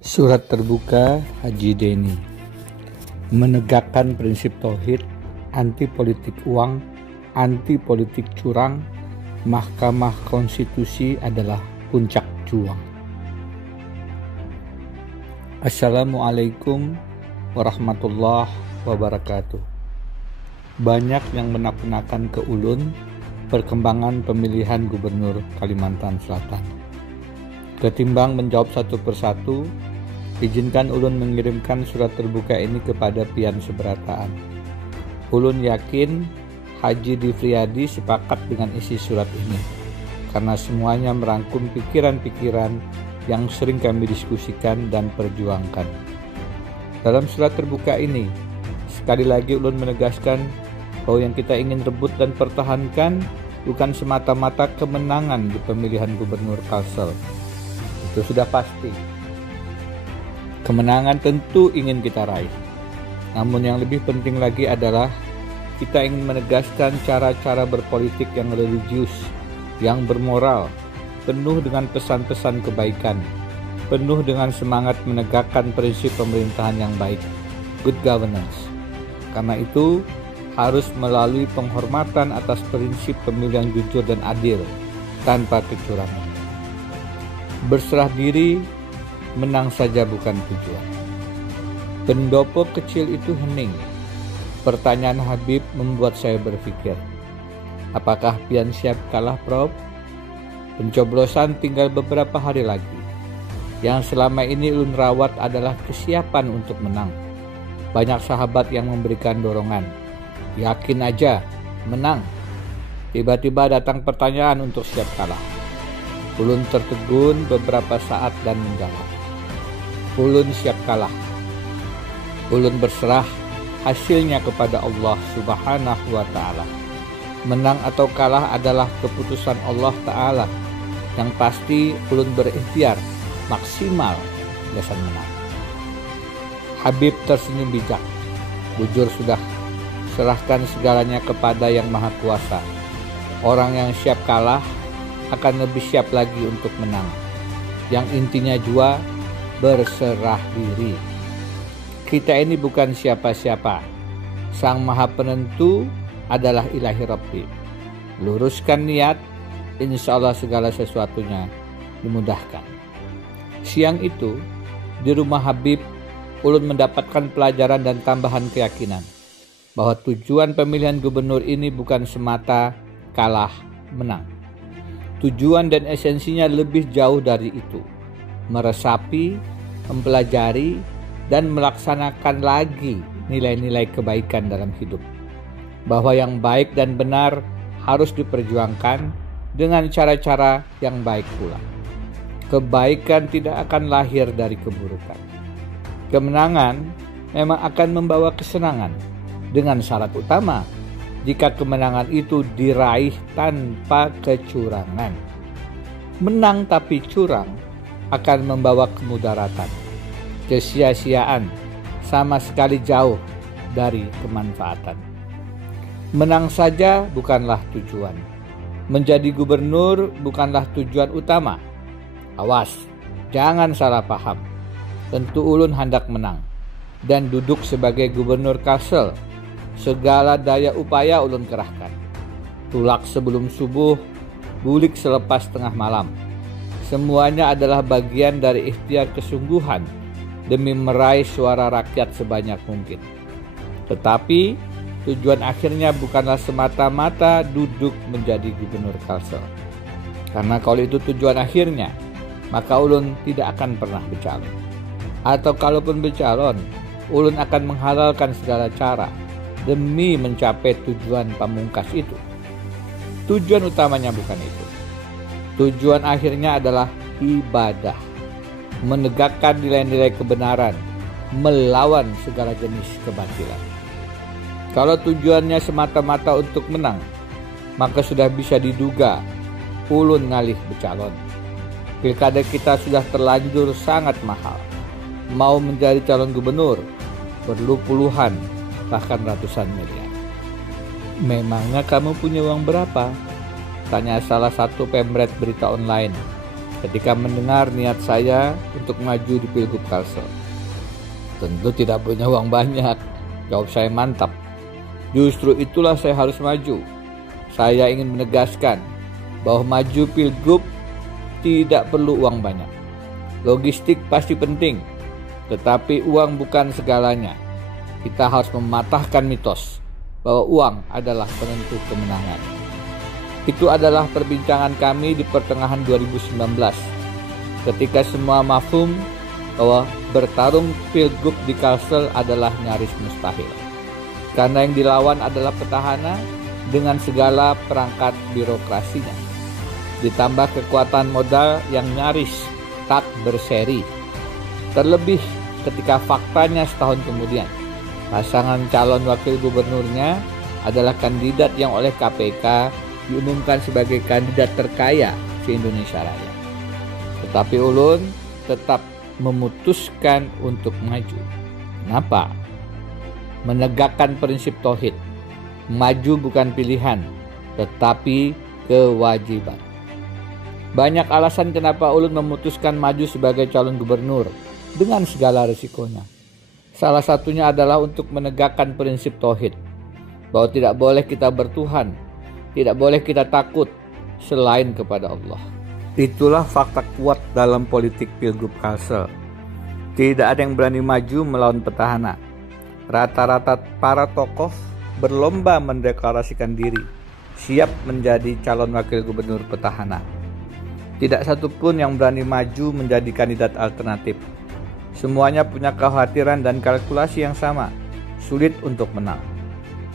Surat terbuka Haji Deni menegakkan prinsip tauhid, anti politik uang, anti politik curang. Mahkamah Konstitusi adalah puncak juang. Assalamualaikum warahmatullahi wabarakatuh. Banyak yang menak-nakan ke Ulun perkembangan pemilihan gubernur Kalimantan Selatan. Ketimbang menjawab satu persatu, izinkan Ulun mengirimkan surat terbuka ini kepada pian seberataan. Ulun yakin Haji Difriyadi sepakat dengan isi surat ini, karena semuanya merangkum pikiran-pikiran yang sering kami diskusikan dan perjuangkan. Dalam surat terbuka ini, sekali lagi Ulun menegaskan bahwa yang kita ingin rebut dan pertahankan bukan semata-mata kemenangan di pemilihan gubernur Kalsel. Itu sudah pasti. Kemenangan tentu ingin kita raih. Namun yang lebih penting lagi adalah kita ingin menegaskan cara-cara berpolitik yang religius, yang bermoral, penuh dengan pesan-pesan kebaikan, penuh dengan semangat menegakkan prinsip pemerintahan yang baik, good governance. Karena itu harus melalui penghormatan atas prinsip pemilu yang jujur dan adil, tanpa kecurangan. Berserah diri, menang saja bukan tujuan. Pendopo kecil itu hening. Pertanyaan Habib membuat saya berpikir, apakah pian siap kalah, Prof? Pencoblosan tinggal beberapa hari lagi. Yang selama ini Ulun rawat adalah kesiapan untuk menang. Banyak sahabat yang memberikan dorongan. Yakin aja, menang. Tiba-tiba datang pertanyaan untuk siap kalah. Ulun tertegun beberapa saat dan menjawab, Ulun siap kalah. Ulun berserah hasilnya kepada Allah Subhanahu wa Ta'ala. Menang atau kalah adalah keputusan Allah Ta'ala. Yang pasti Ulun berikhtiar maksimal lesan menang. Habib tersenyum bijak. Bujur sudah, serahkan segalanya kepada Yang Maha Kuasa. Orang yang siap kalah akan lebih siap lagi untuk menang. Yang intinya jua berserah diri. Kita ini bukan siapa-siapa. Sang Maha Penentu adalah Ilahi Rabbi. Luruskan niat, insya Allah segala sesuatunya dimudahkan. Siang itu, di rumah Habib, Ulun mendapatkan pelajaran dan tambahan keyakinan bahwa tujuan pemilihan gubernur ini bukan semata kalah menang. Tujuan dan esensinya lebih jauh dari itu. Meresapi, mempelajari, dan melaksanakan lagi nilai-nilai kebaikan dalam hidup. Bahwa yang baik dan benar harus diperjuangkan dengan cara-cara yang baik pula. Kebaikan tidak akan lahir dari keburukan. Kemenangan memang akan membawa kesenangan, dengan syarat utama jika kemenangan itu diraih tanpa kecurangan. Menang tapi curang akan membawa kemudaratan, kesia-siaan, sama sekali jauh dari kemanfaatan. Menang saja bukanlah tujuan. Menjadi gubernur bukanlah tujuan utama. Awas, jangan salah paham. Tentu Ulun hendak menang dan duduk sebagai gubernur Kalsel. Segala daya upaya Ulun kerahkan. Tulak sebelum subuh, bulik selepas tengah malam. Semuanya adalah bagian dari ikhtiar kesungguhan demi meraih suara rakyat sebanyak mungkin. Tetapi tujuan akhirnya bukanlah semata-mata duduk menjadi gubernur Kalsel. Karena kalau itu tujuan akhirnya, maka Ulun tidak akan pernah bercalon. Atau kalaupun bercalon, Ulun akan menghalalkan segala cara demi mencapai tujuan pamungkas itu. Tujuan utamanya bukan itu. Tujuan akhirnya adalah ibadah, menegakkan nilai-nilai kebenaran, melawan segala jenis kebatilan. Kalau tujuannya semata-mata untuk menang, maka sudah bisa diduga Ulun ngalih bercalon. Pilkada kita sudah terlanjur sangat mahal. Mau menjadi calon gubernur perlu puluhan, bahkan ratusan miliar. Memangnya kamu punya uang berapa? Tanya salah satu pemret berita online. ketika mendengar niat saya untuk maju di Pilgub Kalsel? Tentu tidak punya uang banyak. Jawab saya mantap. Justru itulah saya harus maju. Saya ingin menegaskan bahwa maju Pilgub tidak perlu uang banyak. Logistik pasti penting, tetapi uang bukan segalanya. Kita harus mematahkan mitos bahwa uang adalah penentu kemenangan. Itu adalah perbincangan kami di pertengahan 2019, ketika semua mafhum bahwa bertarung Pilgub di Kalsel adalah nyaris mustahil. Karena yang dilawan adalah petahana dengan segala perangkat birokrasinya, ditambah kekuatan modal yang nyaris tak berseri. Terlebih ketika faktanya setahun kemudian, pasangan calon wakil gubernurnya adalah kandidat yang oleh KPK diumumkan sebagai kandidat terkaya se-Indonesia Raya. Tetapi Ulun tetap memutuskan untuk maju. Kenapa? Menegakkan prinsip tauhid. Maju bukan pilihan, tetapi kewajiban. Banyak alasan kenapa Ulun memutuskan maju sebagai calon gubernur dengan segala risikonya. Salah satunya adalah untuk menegakkan prinsip tauhid, bahwa tidak boleh kita bertuhan, tidak boleh kita takut selain kepada Allah. Itulah fakta kuat dalam politik Pilgub Kalsel. Tidak ada yang berani maju melawan petahana. Rata-rata para tokoh berlomba mendeklarasikan diri siap menjadi calon wakil gubernur petahana. Tidak satupun yang berani maju menjadi kandidat alternatif. Semuanya punya kekhawatiran dan kalkulasi yang sama, sulit untuk menang.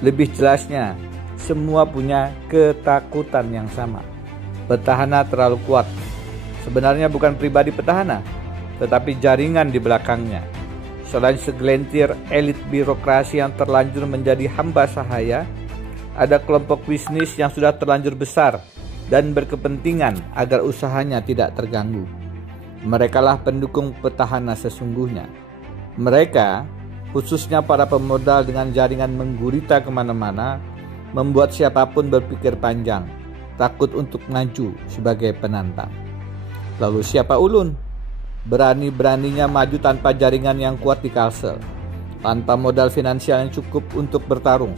Lebih jelasnya, semua punya ketakutan yang sama. Petahana terlalu kuat. Sebenarnya bukan pribadi petahana, tetapi jaringan di belakangnya. Selain segelintir elit birokrasi yang terlanjur menjadi hamba sahaya, ada kelompok bisnis yang sudah terlanjur besar dan berkepentingan agar usahanya tidak terganggu. Merekalah pendukung petahana sesungguhnya. Mereka, khususnya para pemodal dengan jaringan menggurita kemana-mana, membuat siapapun berpikir panjang, takut untuk maju sebagai penantang. Lalu siapa Ulun? Berani-beraninya maju tanpa jaringan yang kuat di Kalsel, tanpa modal finansial yang cukup untuk bertarung.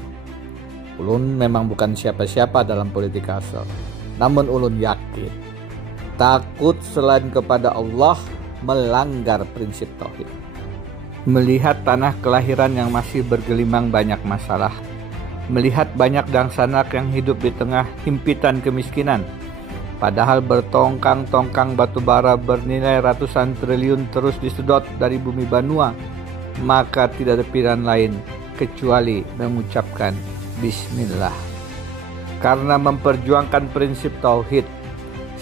Ulun memang bukan siapa-siapa dalam politik Kalsel, namun Ulun yakin takut selain kepada Allah melanggar prinsip tauhid. Melihat tanah kelahiran yang masih bergelimang banyak masalah, melihat banyak dangsanak yang hidup di tengah himpitan kemiskinan, padahal bertongkang-tongkang batu bara bernilai ratusan triliun terus disedot dari bumi Banua, maka tidak ada pilihan lain kecuali mengucapkan Bismillah. Karena memperjuangkan prinsip tauhid,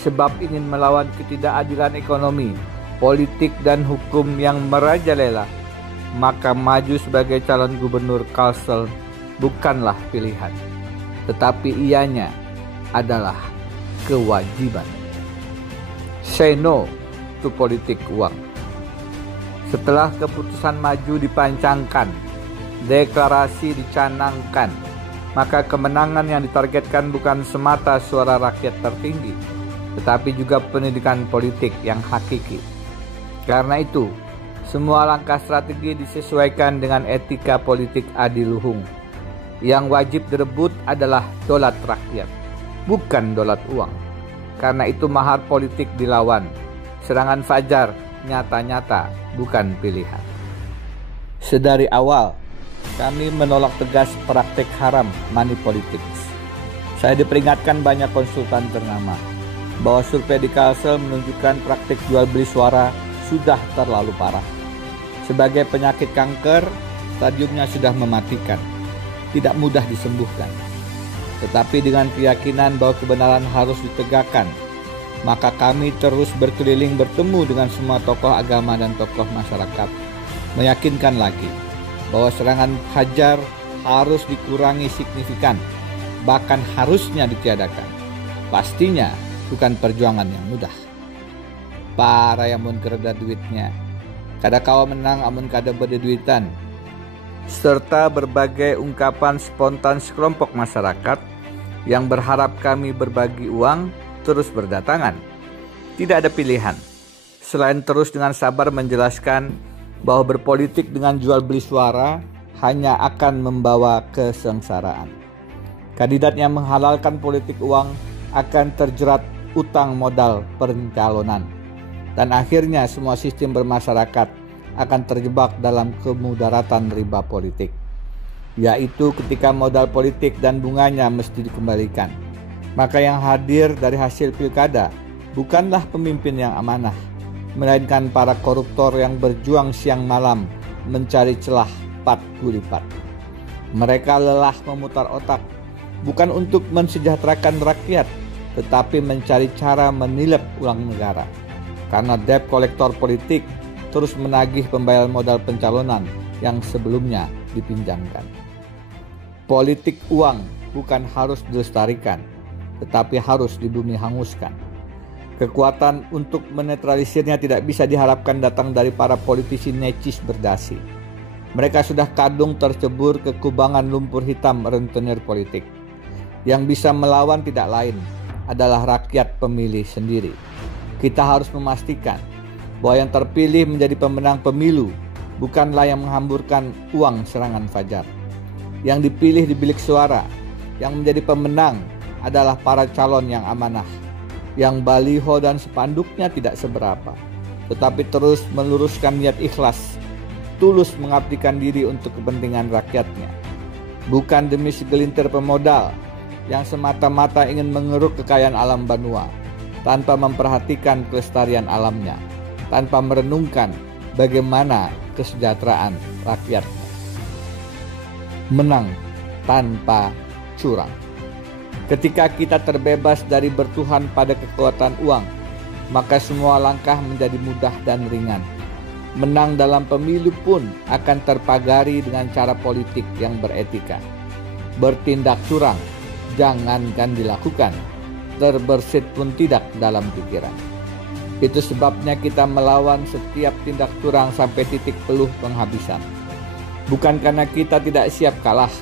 sebab ingin melawan ketidakadilan ekonomi, politik dan hukum yang merajalela, maka maju sebagai calon gubernur Kalsel bukanlah pilihan, tetapi ianya adalah kewajiban. Say no to politik uang. Setelah keputusan maju dipancangkan, deklarasi dicanangkan, maka kemenangan yang ditargetkan bukan semata suara rakyat tertinggi, tetapi juga pendidikan politik yang hakiki. Karena itu, semua langkah strategi disesuaikan dengan etika politik adiluhung. Yang wajib direbut adalah dolat rakyat, bukan dolat uang. Karena itu mahar politik dilawan. Serangan fajar nyata-nyata, bukan pilihan. Sedari awal, kami menolak tegas praktek haram money politics. Saya diperingatkan banyak konsultan ternama bahwa survei di Kalsel menunjukkan praktik jual beli suara sudah terlalu parah. Sebagai penyakit kanker, stadiumnya sudah mematikan, tidak mudah disembuhkan. Tetapi dengan keyakinan bahwa kebenaran harus ditegakkan, maka kami terus berkeliling bertemu dengan semua tokoh agama dan tokoh masyarakat, meyakinkan lagi bahwa serangan fajar harus dikurangi signifikan, bahkan harusnya ditiadakan. Pastinya bukan perjuangan yang mudah. Para yang mun kereda duitnya, kada kawa menang amun kada berduitan, serta berbagai ungkapan spontan sekelompok masyarakat yang berharap kami berbagi uang terus berdatangan. Tidak ada pilihan selain terus dengan sabar menjelaskan bahwa berpolitik dengan jual beli suara hanya akan membawa kesengsaraan. Kandidat yang menghalalkan politik uang akan terjerat utang modal pencalonan, dan akhirnya semua sistem bermasyarakat akan terjebak dalam kemudaratan riba politik, yaitu ketika modal politik dan bunganya mesti dikembalikan. Maka yang hadir dari hasil pilkada bukanlah pemimpin yang amanah, melainkan para koruptor yang berjuang siang malam mencari celah pat gulipat. Mereka lelah memutar otak, bukan untuk mensejahterakan rakyat, tetapi mencari cara menilep uang negara. Karena debt kolektor politik terus menagih pembayaran modal pencalonan yang sebelumnya dipinjamkan. Politik uang bukan harus dilestarikan, tetapi harus dibumi hanguskan. Kekuatan untuk menetralisirnya tidak bisa diharapkan datang dari para politisi necis berdasi. Mereka sudah kadung tercebur ke kubangan lumpur hitam rentenir politik. Yang bisa melawan tidak lain adalah rakyat pemilih sendiri. Kita harus memastikan bahwa yang terpilih menjadi pemenang pemilu bukanlah yang menghamburkan uang serangan fajar. Yang dipilih di bilik suara, yang menjadi pemenang adalah para calon yang amanah, yang baliho dan spanduknya tidak seberapa, tetapi terus meluruskan niat ikhlas, tulus mengabdikan diri untuk kepentingan rakyatnya. Bukan demi segelintir pemodal yang semata-mata ingin mengeruk kekayaan alam Banua, tanpa memperhatikan kelestarian alamnya, tanpa merenungkan bagaimana kesejahteraan rakyatnya. Menang tanpa curang. Ketika kita terbebas dari bertuhan pada kekuatan uang, maka semua langkah menjadi mudah dan ringan. Menang dalam pemilu pun akan terpagari dengan cara politik yang beretika. Bertindak curang jangankan dilakukan, terbersit pun tidak dalam pikiran. Itu sebabnya kita melawan setiap tindak curang sampai titik peluh penghabisan. Bukan karena kita tidak siap kalah,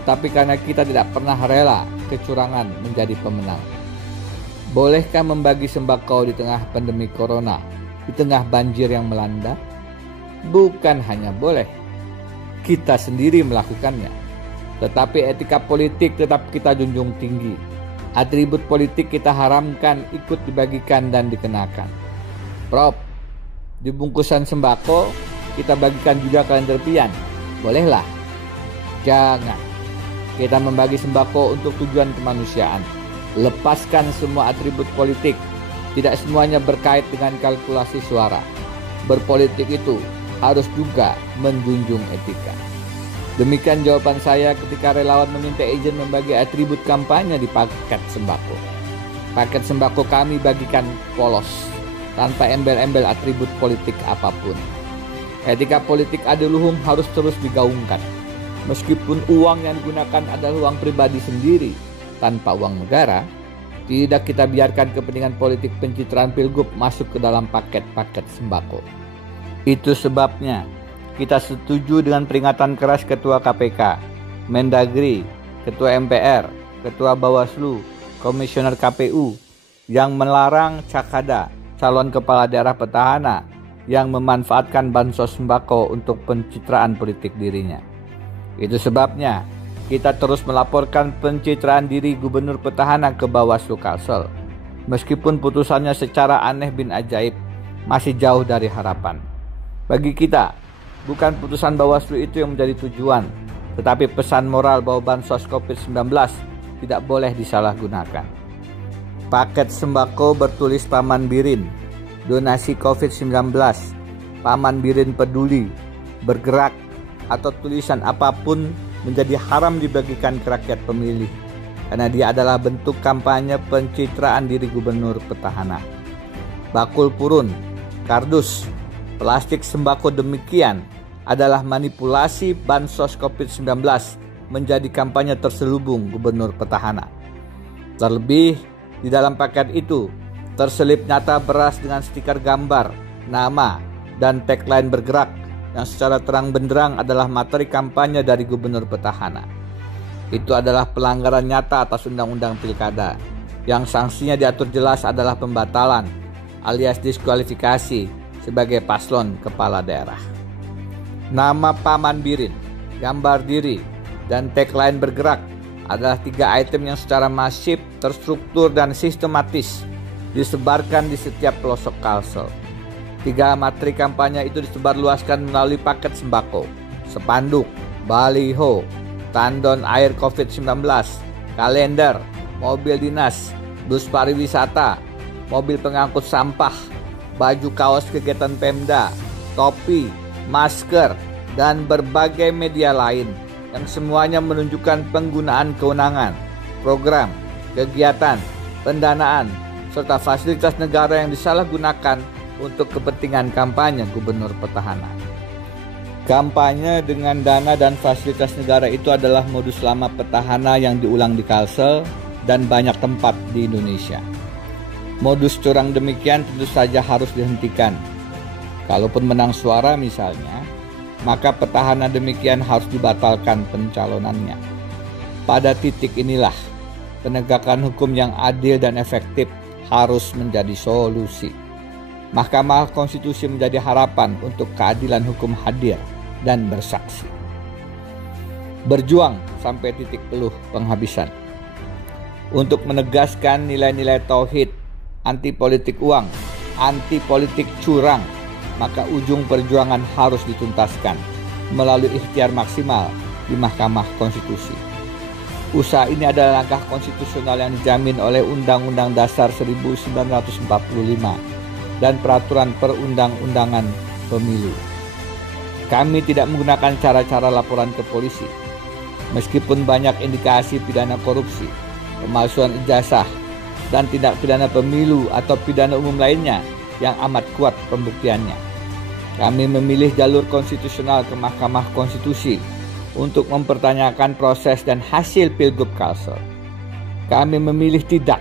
tetapi karena kita tidak pernah rela kecurangan menjadi pemenang. Bolehkah membagi sembako di tengah pandemi corona, di tengah banjir yang melanda? Bukan hanya boleh, kita sendiri melakukannya. Tetapi etika politik tetap kita junjung tinggi. Atribut politik kita haramkan ikut dibagikan dan dikenakan. Prof, di bungkusan sembako kita bagikan juga kalender pian. Bolehlah? Jangan. Kita membagi sembako untuk tujuan kemanusiaan. Lepaskan semua atribut politik. Tidak semuanya berkait dengan kalkulasi suara. Berpolitik itu harus juga menjunjung etika. Demikian jawaban saya ketika relawan meminta izin membagi atribut kampanye di paket sembako. Paket sembako kami bagikan polos, tanpa embel-embel atribut politik apapun. Etika politik adiluhung harus terus digaungkan. Meskipun uang yang digunakan adalah uang pribadi sendiri, tanpa uang negara, tidak kita biarkan kepentingan politik pencitraan pilgub masuk ke dalam paket-paket sembako. Itu sebabnya kita setuju dengan peringatan keras Ketua KPK, Mendagri, Ketua MPR, Ketua Bawaslu, Komisioner KPU yang melarang cakada calon kepala daerah petahana yang memanfaatkan bansos sembako untuk pencitraan politik dirinya. Itu sebabnya kita terus melaporkan pencitraan diri gubernur petahana ke Bawaslu Kalsel. Meskipun putusannya secara aneh bin ajaib masih jauh dari harapan. Bagi kita, bukan putusan Bawaslu itu yang menjadi tujuan, tetapi pesan moral bahwa bansos COVID-19 tidak boleh disalahgunakan. Paket sembako bertulis Paman Birin, donasi COVID-19, Paman Birin peduli, bergerak, atau tulisan apapun menjadi haram dibagikan ke rakyat pemilih, karena dia adalah bentuk kampanye pencitraan diri gubernur petahana. Bakul purun, kardus, plastik sembako demikian adalah manipulasi bansos COVID-19 menjadi kampanye terselubung gubernur petahana. Terlebih, di dalam paket itu terselip nyata beras dengan stiker gambar, nama, dan tagline bergerak yang secara terang benderang adalah materi kampanye dari gubernur petahana. Itu adalah pelanggaran nyata atas undang-undang pilkada, yang sanksinya diatur jelas adalah pembatalan, alias diskualifikasi sebagai paslon kepala daerah. Nama Paman Birin, gambar diri, dan tagline bergerak adalah 3 item yang secara masif, terstruktur, dan sistematis disebarkan di setiap pelosok Kalsel. 3 materi kampanye itu disebarluaskan melalui paket sembako, spanduk, baliho, tandon air COVID-19, kalender, mobil dinas, bus pariwisata, mobil pengangkut sampah, baju kaos kegiatan Pemda, topi, masker, dan berbagai media lain yang semuanya menunjukkan penggunaan kewenangan, program, kegiatan, pendanaan, serta fasilitas negara yang disalahgunakan untuk kepentingan kampanye gubernur petahana. Kampanye dengan dana dan fasilitas negara itu adalah modus lama petahana yang diulang di Kalsel dan banyak tempat di Indonesia. Modus curang demikian tentu saja harus dihentikan. Kalaupun menang suara misalnya, maka petahana demikian harus dibatalkan pencalonannya. Pada titik inilah penegakan hukum yang adil dan efektif harus menjadi solusi. Mahkamah Konstitusi menjadi harapan untuk keadilan hukum hadir dan bersaksi. Berjuang sampai titik peluh penghabisan. Untuk menegaskan nilai-nilai tauhid, anti politik uang, anti politik curang, maka ujung perjuangan harus dituntaskan melalui ikhtiar maksimal di Mahkamah Konstitusi. Usaha ini adalah langkah konstitusional yang dijamin oleh Undang-Undang Dasar 1945 dan Peraturan Perundang-undangan Pemilu. Kami tidak menggunakan cara-cara laporan ke polisi, meskipun banyak indikasi pidana korupsi, pemalsuan ijazah, dan tindak pidana pemilu atau pidana umum lainnya yang amat kuat pembuktiannya. Kami memilih jalur konstitusional ke Mahkamah Konstitusi untuk mempertanyakan proses dan hasil Pilgub Kalsel. Kami memilih tidak,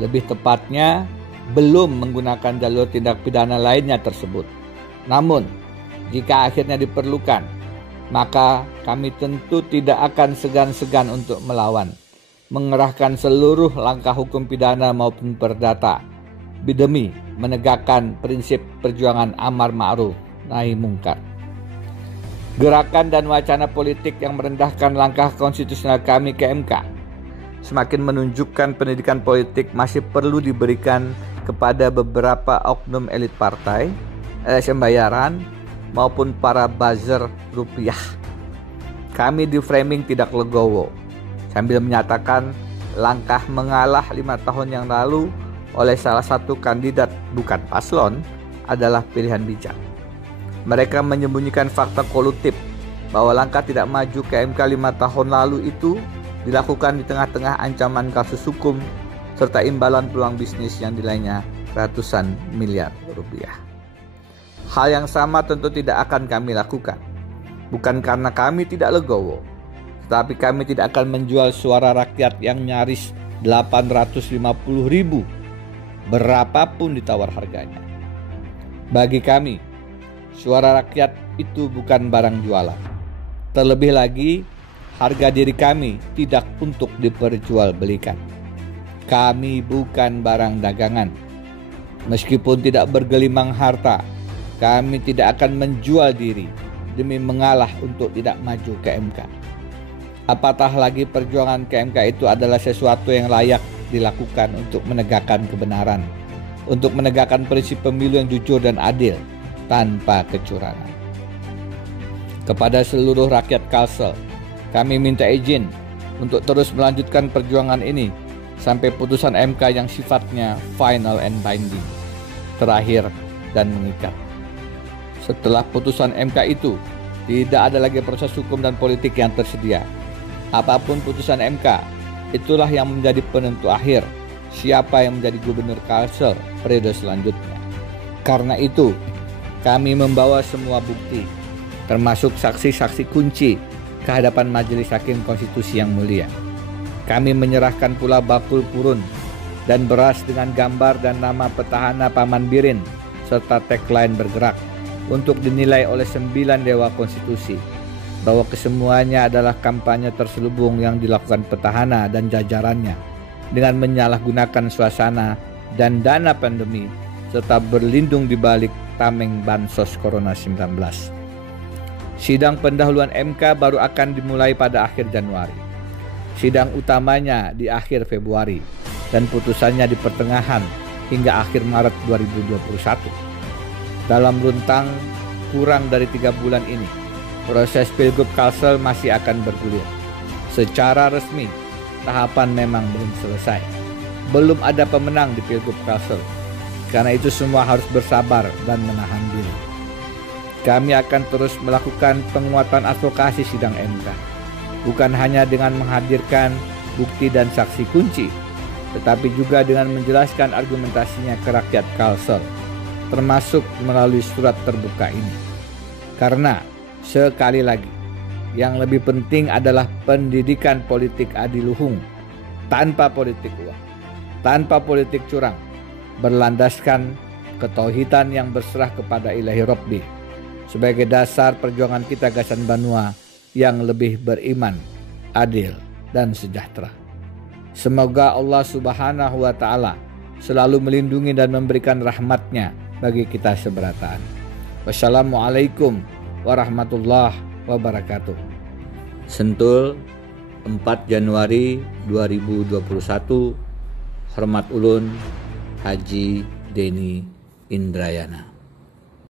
lebih tepatnya belum menggunakan jalur tindak pidana lainnya tersebut. Namun, jika akhirnya diperlukan, maka kami tentu tidak akan segan-segan untuk melawan, mengerahkan seluruh langkah hukum pidana maupun perdata demi menegakkan prinsip perjuangan amar ma'ruf nahi mungkar. Gerakan dan wacana politik yang merendahkan langkah konstitusional kami ke MK semakin menunjukkan pendidikan politik masih perlu diberikan kepada beberapa oknum elit partai, LSM bayaran, maupun para buzzer rupiah. Kami di framing tidak legowo, sambil menyatakan langkah mengalah 5 tahun yang lalu oleh salah satu kandidat bukan paslon adalah pilihan bijak. Mereka menyembunyikan fakta kolutif bahwa langkah tidak maju ke MK 5 tahun lalu itu dilakukan di tengah-tengah ancaman kasus hukum serta imbalan peluang bisnis yang nilainya ratusan miliar rupiah. Hal yang sama tentu tidak akan kami lakukan, bukan karena kami tidak legowo, tetapi kami tidak akan menjual suara rakyat yang nyaris 850.000 berapapun ditawar harganya. Bagi kami, suara rakyat itu bukan barang jualan. Terlebih lagi, harga diri kami tidak untuk diperjualbelikan. Kami bukan barang dagangan. Meskipun tidak bergelimang harta, kami tidak akan menjual diri demi mengalah untuk tidak maju ke MK. Apatah lagi perjuangan ke MK itu adalah sesuatu yang layak dilakukan untuk menegakkan kebenaran, untuk menegakkan prinsip pemilu yang jujur dan adil tanpa kecurangan. Kepada seluruh rakyat Kalsel, kami minta izin untuk terus melanjutkan perjuangan ini sampai putusan MK yang sifatnya final and binding, terakhir dan mengikat. Setelah putusan MK itu, tidak ada lagi proses hukum dan politik yang tersedia. Apapun putusan MK, itulah yang menjadi penentu akhir siapa yang menjadi gubernur Kalsel periode selanjutnya. Karena itu, kami membawa semua bukti, termasuk saksi-saksi kunci, ke hadapan Majelis Hakim Konstitusi yang mulia. Kami menyerahkan pula bakul purun dan beras dengan gambar dan nama petahana Paman Birin serta tagline bergerak untuk dinilai oleh 9 Dewa Konstitusi bahwa kesemuanya adalah kampanye terselubung yang dilakukan petahana dan jajarannya dengan menyalahgunakan suasana dan dana pandemi serta berlindung di balik tameng bansos Corona-19. Sidang pendahuluan MK baru akan dimulai pada akhir Januari. Sidang utamanya di akhir Februari dan putusannya di pertengahan hingga akhir Maret 2021. Dalam rentang kurang dari 3 bulan ini, proses Pilgub Kalsel masih akan bergulir. Secara resmi, tahapan memang belum selesai. Belum ada pemenang di Pilgub Kalsel. Karena itu semua harus bersabar dan menahan diri. Kami akan terus melakukan penguatan advokasi sidang MK. Bukan hanya dengan menghadirkan bukti dan saksi kunci, tetapi juga dengan menjelaskan argumentasinya ke rakyat Kalsel, termasuk melalui surat terbuka ini. Karena, sekali lagi, yang lebih penting adalah pendidikan politik adiluhung, tanpa politik uang, tanpa politik curang, berlandaskan ketauhidan yang berserah kepada Ilahi Robbi, sebagai dasar perjuangan kita Gasan Banua yang lebih beriman, adil, dan sejahtera. Semoga Allah Subhanahu wa Ta'ala selalu melindungi dan memberikan rahmat-Nya bagi kita seberataan. Wassalamualaikum warahmatullahi wabarakatuh. Sentul, 4 Januari 2021. Hormat ulun Haji Deni Indrayana.